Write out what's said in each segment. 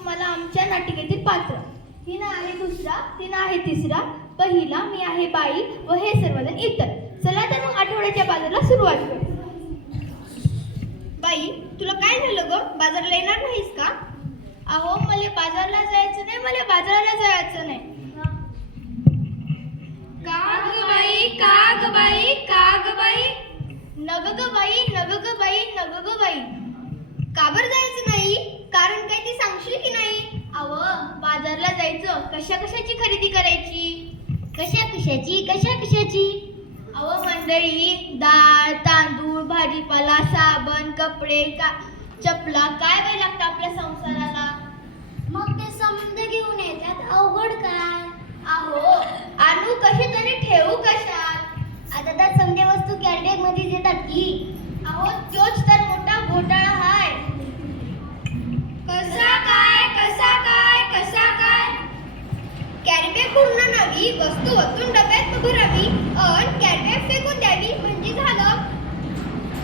तुम्हाला आमच्या नाटिकेतील पात्र. ही ना आहे दुसरा, ती ना आहे तिसरा, पहिला मी आहे बाई व हे सर्वजण इतर. चला तर मग आठवड्याच्या बाजाराला सुरुवात करू. बाई, तुला काय झालं ग? बाजारला येणार नाहीस का? अहो, मला बाजारला जायचं नाही, मला बाजाराला जायचं नाही. का ग बाई, का ग बाई, का ग बाई? नग ग बाई, नग ग बाई, नग ग बाई. का बरं जायचं नाही? कारण काय ते सांगशील की नाही? अहो, बाजारला जायचं, कशा कशाची खरेदी करायची? कशा कशाची, कशा कशाची? अहो मंडळी, डाळ, तांदूळ, भाजीपाला, साबण, कपडे, चपला, काय बाई लागतं आपल्या संसाराला? मग ते संबंध घेऊन येतात, अवघड काय? अहो, आणू कशी तरी ठेवू कशात? आता तर समजे वस्तू कॅरीबॅग मध्ये देतात की. अहो, तोच तर मोठा घोटाळा हाय. कसा काय, कसा काय, कसा काय? कॅरीबॅग पूर्ण नवी, वस्तू वतून डब्यात भरावी अन कॅरीबॅग फेकून द्यावी म्हणजे झालं.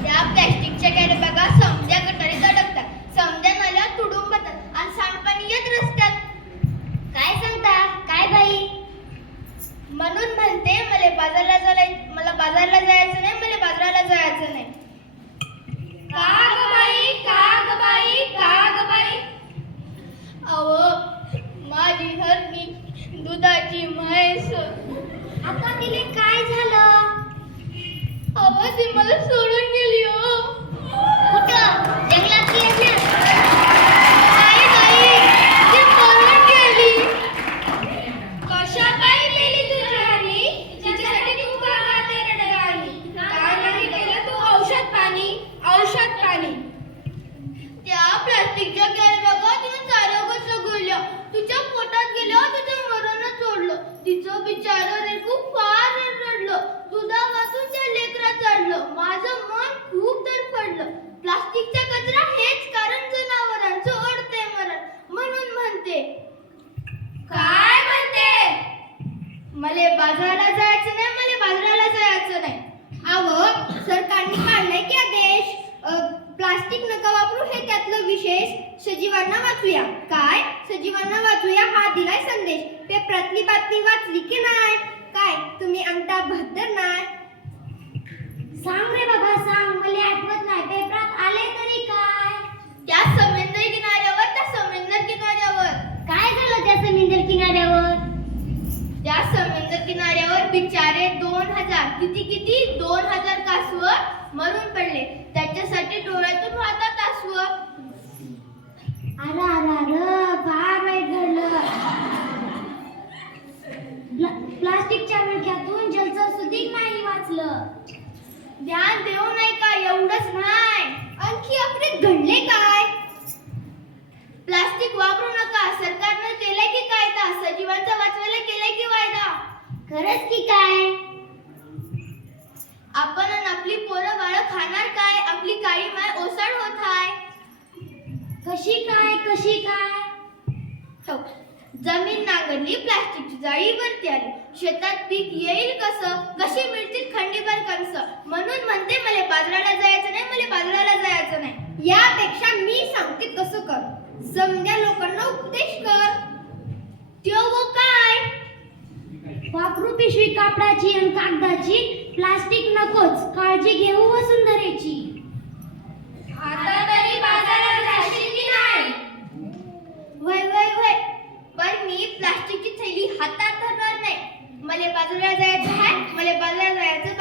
त्या प्लॅस्टिकच्या कॅरीबॅगा समद्या गटारीत अडकतात, समद्या नाल्या तुडुंबतात आणि सांडपाणी येत रस्त्यात. काय सांगता? काय बाई? म्हणून म्हणते मला बाजारला जायचं नाही, मला बाजाराला जायचं नाही. का ग बाई, का ग बाई, का ग बाई? अहो, माझी हरणी दुधाची म्हैस. आता तिले काय झालं? अहो, ती मला सोडून गेली हो. कुठं? जंगलात गेली ना? नाही नाही, ती पळून गेली. कशा काय गेली तुझी हरणी? तिच्यासाठी तू का गाते रडगाणी? काय नाही केलं तू? औषध पाणी, औषध पाणी. त्या प्लास्टिकच्या कॅरीबॅगा तिने चाऱ्यावर सगळल्या. तिच्या पोटात गेल्या, तिचं मरणच सोडलं. तिचं बिचारं रेकू फार रडलं. दुधा वाचून त्या लेकरा चढलं. माझं मन खूप धडपडलं. प्लास्टिकचा कचरा हेच कारण जनावरांचं ओढते मरण. म्हणून म्हणते. काय म्हणते? मला बाजाराला जायचं नाही, मला बाजाराला जायचं नाही. अहो, सरकारने काढलाय की आदेश, प्लास्टिक नका वापरू, हे त्यातलं विशेष. सजीवांना वाचूया. काय? सजीवांना वाचूया हा दिलाय संदेश. पेपरातली बातमी वाचली की नाही? काय तुम्ही अंगठा बहादर नाही? सांग रे बाबा सांग, मला आठवत नाही. पेपरात आले तरी काय? त्या समुद्र किनाऱ्यावर, त्या समुद्र किनाऱ्यावर काय झालं त्या समुद्र किनाऱ्यावर? त्या समुद्र किनाऱ्यावर बिचारे 2000 किती 2000 कासव मरून पडले. त्याच्यासाठी डोळ्यातून वाहतात अश्रू. अरे अरे अरे, फार वाईट घडलं. प्लास्टिकच्या विळख्यातून जलचर सुधीक नाही वाचलं. ध्यान देऊ नाही का? एवढंच नाही, आणखी आपले घडले काय? प्लास्टिक वापरू नका, सरकारनं केलंय की कायदा? सजीवांचा वाचवायला केलंय की वायदा? खरंच की काय? आपण आणि आपली पोरं बाळ खाणार काय? आपली काळी माय ओसाड होत आहे. कशी काय, कशी काय? हो, जमीन नांगरली, प्लास्टिकची जाळी वरती आली. शेतात पीक येईल कसं? कशी मिळतील खंडीभर कणसं? म्हणून म्हणते मला बाजाराला जायचं नाही, मला बाजाराला जायचं नाही. यापेक्षा मी सांगते कसं कर. समध्या लोकांना उपदेश कर. त्यो वो काय? वापरू पिशवी कापडाची आणि कागदाची, प्लास्टिक नकोच, काळजी घेऊ वसुंधरेची. आता तरी बाजारात जाशील की नाही? वय पण मी प्लास्टिकची थैली हातात धरणार नाही. मला बाजाराला जायचं आहे, मला बाजाराला जायचं